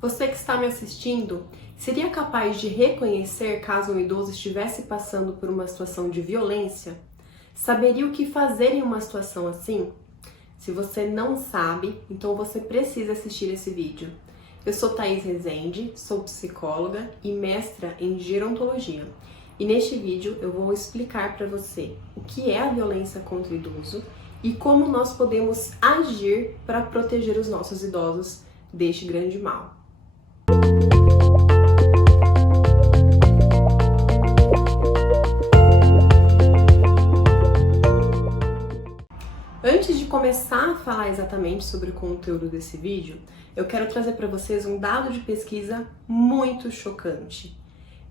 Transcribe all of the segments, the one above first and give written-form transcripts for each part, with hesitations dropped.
Você que está me assistindo, seria capaz de reconhecer caso um idoso estivesse passando por uma situação de violência? Saberia o que fazer em uma situação assim? Se você não sabe, então você precisa assistir esse vídeo. Eu sou Thaís Rezende, sou psicóloga e mestra em gerontologia. E neste vídeo eu vou explicar para você o que é a violência contra o idoso e como nós podemos agir para proteger os nossos idosos deste grande mal. Antes de começar a falar exatamente sobre o conteúdo desse vídeo, eu quero trazer para vocês um dado de pesquisa muito chocante.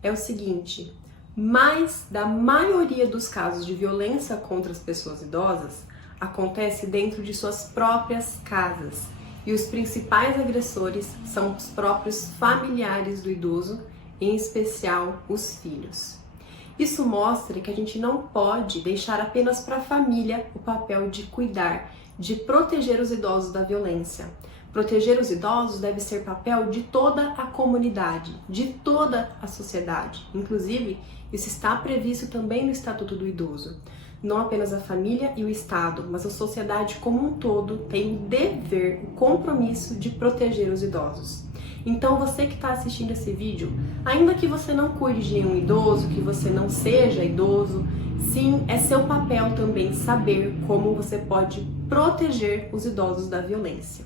É o seguinte: mais da maioria dos casos de violência contra as pessoas idosas acontece dentro de suas próprias casas, e os principais agressores são os próprios familiares do idoso, em especial os filhos. Isso mostra que a gente não pode deixar apenas para a família o papel de cuidar, de proteger os idosos da violência. Proteger os idosos deve ser papel de toda a comunidade, de toda a sociedade. Inclusive, isso está previsto também no Estatuto do Idoso. Não apenas a família e o Estado, mas a sociedade como um todo tem o dever, o compromisso de proteger os idosos. Então, você que está assistindo esse vídeo, ainda que você não cuide de um idoso, que você não seja idoso, sim, é seu papel também saber como você pode proteger os idosos da violência.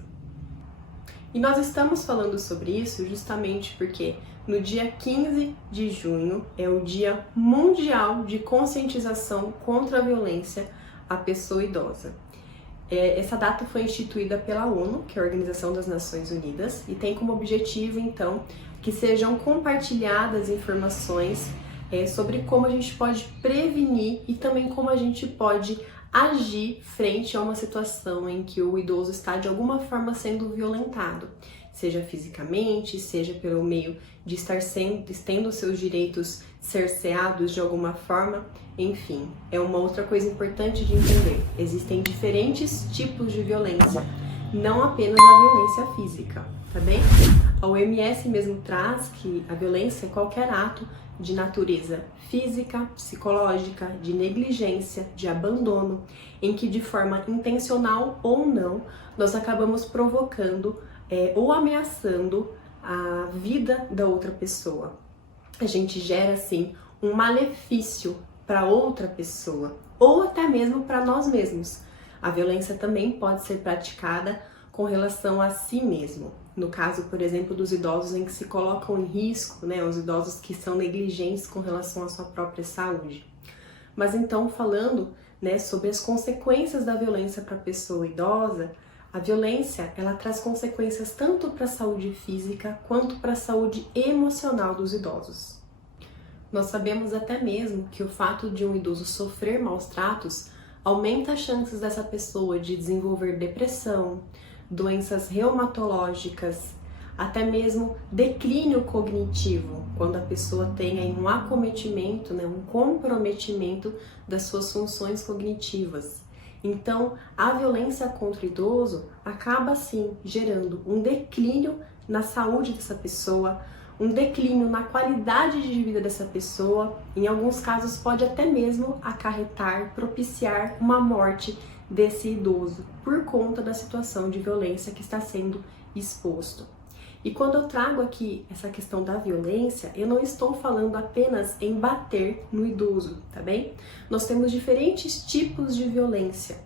E nós estamos falando sobre isso justamente porque no dia 15 de junho é o Dia Mundial de Conscientização contra a Violência à Pessoa Idosa. Essa data foi instituída pela ONU, que é a Organização das Nações Unidas, e tem como objetivo, então, que sejam compartilhadas informações sobre como a gente pode prevenir e também como a gente pode agir frente a uma situação em que o idoso está de alguma forma sendo violentado, seja fisicamente, seja pelo meio de estar tendo seus direitos cerceados de alguma forma. Enfim, é uma outra coisa importante de entender. Existem diferentes tipos de violência, não apenas a violência física, tá bem? A OMS mesmo traz que a violência é qualquer ato de natureza física, psicológica, de negligência, de abandono, em que de forma intencional ou não, nós acabamos provocando ou ameaçando a vida da outra pessoa. A gente gera, assim, um malefício para outra pessoa, ou até mesmo para nós mesmos. A violência também pode ser praticada com relação a si mesmo. No caso, por exemplo, dos idosos em que se colocam em risco, né, os idosos que são negligentes com relação à sua própria saúde. Mas então, falando, né, sobre as consequências da violência para a pessoa idosa, a violência, ela traz consequências tanto para a saúde física quanto para a saúde emocional dos idosos. Nós sabemos até mesmo que o fato de um idoso sofrer maus tratos aumenta as chances dessa pessoa de desenvolver depressão, doenças reumatológicas, até mesmo declínio cognitivo, quando a pessoa tem aí um acometimento, né, um comprometimento das suas funções cognitivas. Então, a violência contra o idoso acaba, sim, gerando um declínio na saúde dessa pessoa, um declínio na qualidade de vida dessa pessoa, em alguns casos pode até mesmo acarretar, propiciar uma morte desse idoso por conta da situação de violência que está sendo exposto. E quando eu trago aqui essa questão da violência, eu não estou falando apenas em bater no idoso, tá bem? Nós temos diferentes tipos de violência.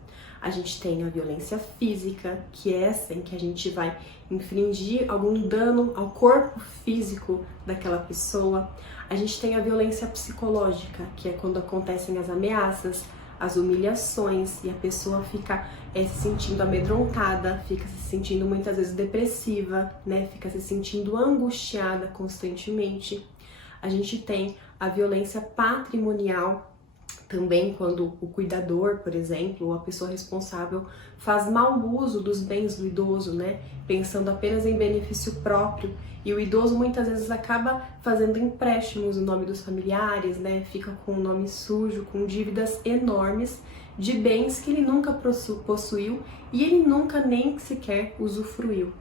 A gente tem a violência física, que é essa em que a gente vai infligir algum dano ao corpo físico daquela pessoa. A gente tem a violência psicológica, que é quando acontecem as ameaças, as humilhações e a pessoa fica se sentindo amedrontada, fica se sentindo muitas vezes depressiva, né? Fica se sentindo angustiada constantemente. A gente tem a violência patrimonial, também quando o cuidador, por exemplo, ou a pessoa responsável faz mau uso dos bens do idoso, né? Pensando apenas em benefício próprio. E o idoso muitas vezes acaba fazendo empréstimos no nome dos familiares, né? Fica com o nome sujo, com dívidas enormes de bens que ele nunca possuiu e ele nunca nem sequer usufruiu.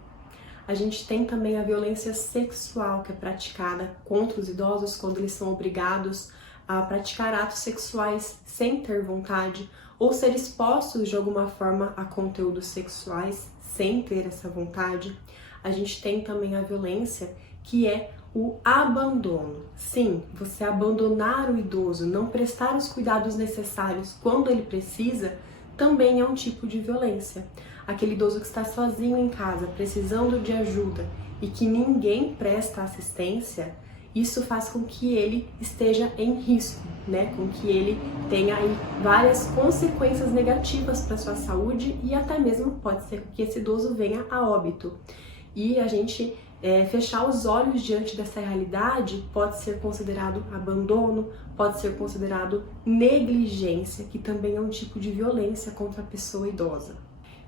A gente tem também a violência sexual, que é praticada contra os idosos quando eles são obrigados a praticar atos sexuais sem ter vontade ou ser expostos de alguma forma a conteúdos sexuais sem ter essa vontade. A gente tem também a violência que é o abandono. Sim, você abandonar o idoso, não prestar os cuidados necessários quando ele precisa, também é um tipo de violência. Aquele idoso que está sozinho em casa, precisando de ajuda e que ninguém presta assistência, isso faz com que ele esteja em risco, né? Com que ele tenha aí várias consequências negativas para sua saúde e até mesmo pode ser que esse idoso venha a óbito. E a gente fechar os olhos diante dessa realidade pode ser considerado abandono, pode ser considerado negligência, que também é um tipo de violência contra a pessoa idosa.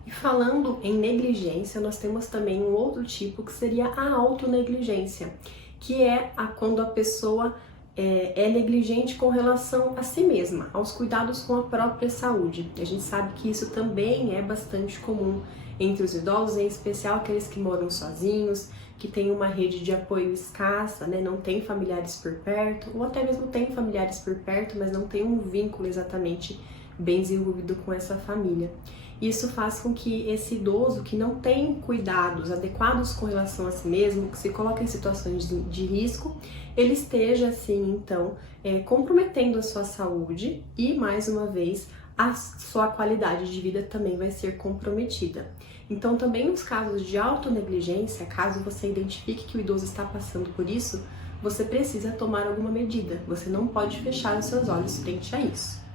E falando em negligência, nós temos também um outro tipo que seria a autonegligência, que é quando a pessoa é negligente com relação a si mesma, aos cuidados com a própria saúde. A gente sabe que isso também é bastante comum entre os idosos, em especial aqueles que moram sozinhos, que têm uma rede de apoio escassa, né? Não tem familiares por perto, ou até mesmo tem familiares por perto, mas não tem um vínculo exatamente bem desenvolvido com essa família. Isso faz com que esse idoso que não tem cuidados adequados com relação a si mesmo, que se coloca em situações de risco, ele esteja assim, então, comprometendo a sua saúde e, mais uma vez, a sua qualidade de vida também vai ser comprometida. Então, também nos casos de autonegligência, caso você identifique que o idoso está passando por isso, você precisa tomar alguma medida. Você não pode fechar os seus olhos frente a isso.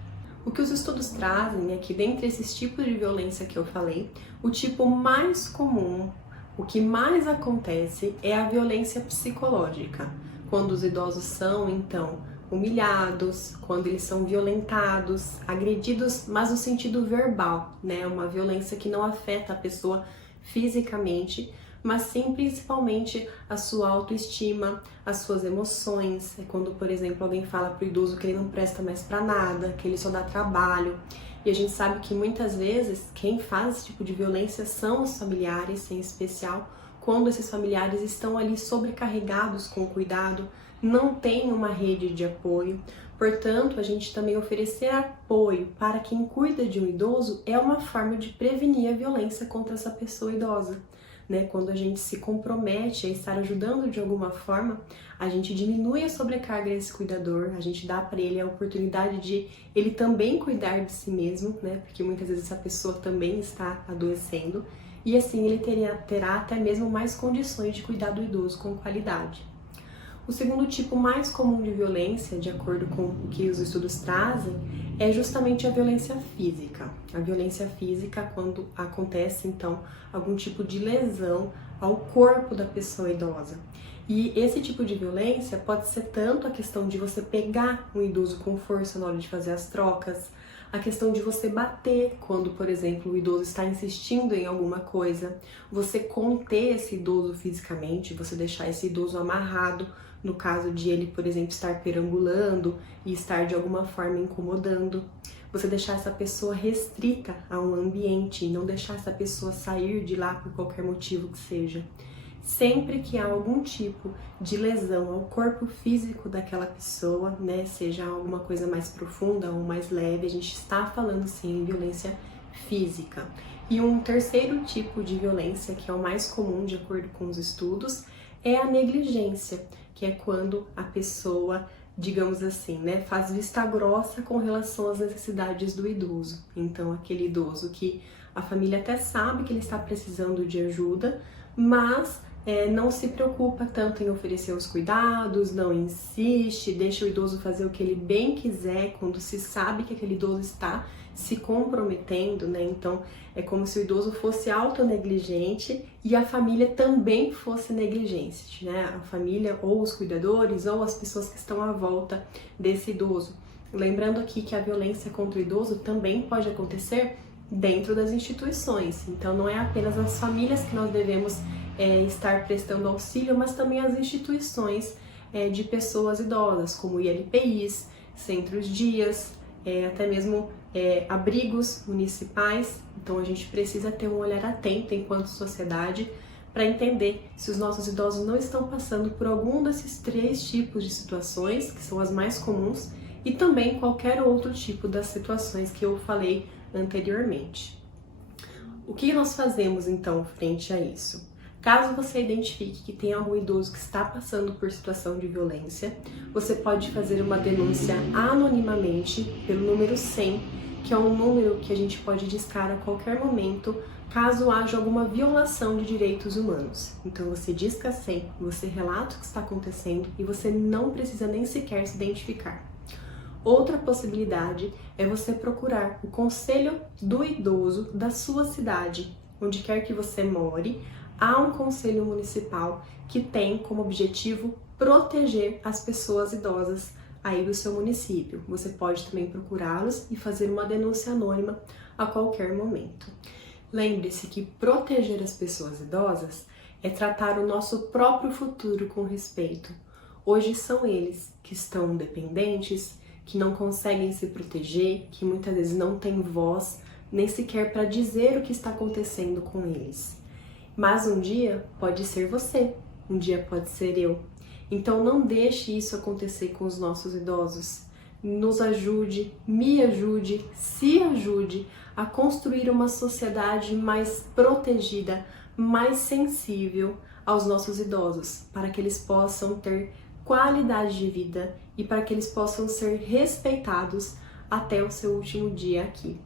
O que os estudos trazem é que, dentre esses tipos de violência que eu falei, o tipo mais comum, o que mais acontece é a violência psicológica, quando os idosos são, então, humilhados, quando eles são violentados, agredidos, mas no sentido verbal, né? Uma violência que não afeta a pessoa fisicamente, mas sim principalmente a sua autoestima, as suas emoções. É quando, por exemplo, alguém fala para o idoso que ele não presta mais para nada, que ele só dá trabalho. E a gente sabe que muitas vezes quem faz esse tipo de violência são os familiares, em especial quando esses familiares estão ali sobrecarregados com o cuidado, não tem uma rede de apoio. Portanto, a gente também oferecer apoio para quem cuida de um idoso é uma forma de prevenir a violência contra essa pessoa idosa. Né? Quando a gente se compromete a estar ajudando de alguma forma, a gente diminui a sobrecarga desse cuidador, a gente dá para ele a oportunidade de ele também cuidar de si mesmo, né? Porque muitas vezes essa pessoa também está adoecendo, e assim ele terá até mesmo mais condições de cuidar do idoso com qualidade. O segundo tipo mais comum de violência, de acordo com o que os estudos trazem, é justamente a violência física. A violência física quando acontece, então, algum tipo de lesão ao corpo da pessoa idosa. E esse tipo de violência pode ser tanto a questão de você pegar um idoso com força na hora de fazer as trocas, a questão de você bater quando, por exemplo, o idoso está insistindo em alguma coisa, você conter esse idoso fisicamente, você deixar esse idoso amarrado, no caso de ele, por exemplo, estar perambulando e estar de alguma forma incomodando. Você deixar essa pessoa restrita a um ambiente e não deixar essa pessoa sair de lá por qualquer motivo que seja. Sempre que há algum tipo de lesão ao corpo físico daquela pessoa, né, seja alguma coisa mais profunda ou mais leve, a gente está falando sim em violência física. E um terceiro tipo de violência, que é o mais comum de acordo com os estudos, é a negligência, que é quando a pessoa, digamos assim, né, faz vista grossa com relação às necessidades do idoso. Então, aquele idoso que a família até sabe que ele está precisando de ajuda, mas não se preocupa tanto em oferecer os cuidados, não insiste, deixa o idoso fazer o que ele bem quiser quando se sabe que aquele idoso está se comprometendo, né? Então é como se o idoso fosse autonegligente e a família também fosse negligente, né? A família ou os cuidadores ou as pessoas que estão à volta desse idoso. Lembrando aqui que a violência contra o idoso também pode acontecer dentro das instituições, então não é apenas as famílias que nós devemos estar prestando auxílio, mas também as instituições de pessoas idosas, como ILPIs, centros-dias, até mesmo abrigos municipais. Então a gente precisa ter um olhar atento enquanto sociedade para entender se os nossos idosos não estão passando por algum desses 3 tipos de situações, que são as mais comuns, e também qualquer outro tipo das situações que eu falei anteriormente. O que nós fazemos então frente a isso? Caso você identifique que tem algum idoso que está passando por situação de violência, você pode fazer uma denúncia anonimamente pelo número 100, que é um número que a gente pode discar a qualquer momento caso haja alguma violação de direitos humanos. Então você disca 100, você relata o que está acontecendo e você não precisa nem sequer se identificar. Outra possibilidade é você procurar o conselho do idoso da sua cidade, onde quer que você more. Há um conselho municipal que tem como objetivo proteger as pessoas idosas aí do seu município. Você pode também procurá-los e fazer uma denúncia anônima a qualquer momento. Lembre-se que proteger as pessoas idosas é tratar o nosso próprio futuro com respeito. Hoje são eles que estão dependentes, que não conseguem se proteger, que muitas vezes não têm voz, nem sequer para dizer o que está acontecendo com eles. Mas um dia pode ser você, um dia pode ser eu. Então não deixe isso acontecer com os nossos idosos. Nos ajude, me ajude, se ajude a construir uma sociedade mais protegida, mais sensível aos nossos idosos, para que eles possam ter qualidade de vida e para que eles possam ser respeitados até o seu último dia aqui.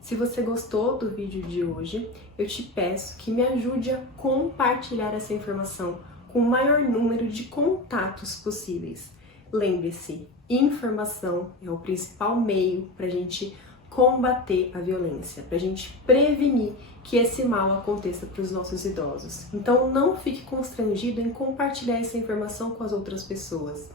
Se você gostou do vídeo de hoje, eu te peço que me ajude a compartilhar essa informação com o maior número de contatos possíveis. Lembre-se, informação é o principal meio para a gente combater a violência, para a gente prevenir que esse mal aconteça para os nossos idosos. Então não fique constrangido em compartilhar essa informação com as outras pessoas.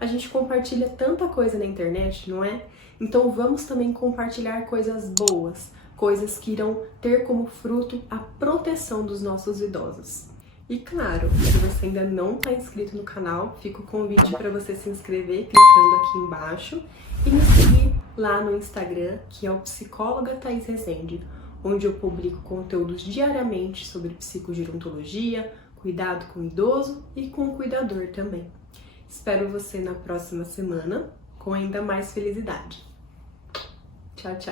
A gente compartilha tanta coisa na internet, não é? Então vamos também compartilhar coisas boas, coisas que irão ter como fruto a proteção dos nossos idosos. E claro, se você ainda não está inscrito no canal, fica o convite para você se inscrever clicando aqui embaixo e me seguir lá no Instagram, que é o Psicóloga Thaís Rezende, onde eu publico conteúdos diariamente sobre psicogerontologia, cuidado com o idoso e com o cuidador também. Espero você na próxima semana com ainda mais felicidade. Tchau, tchau!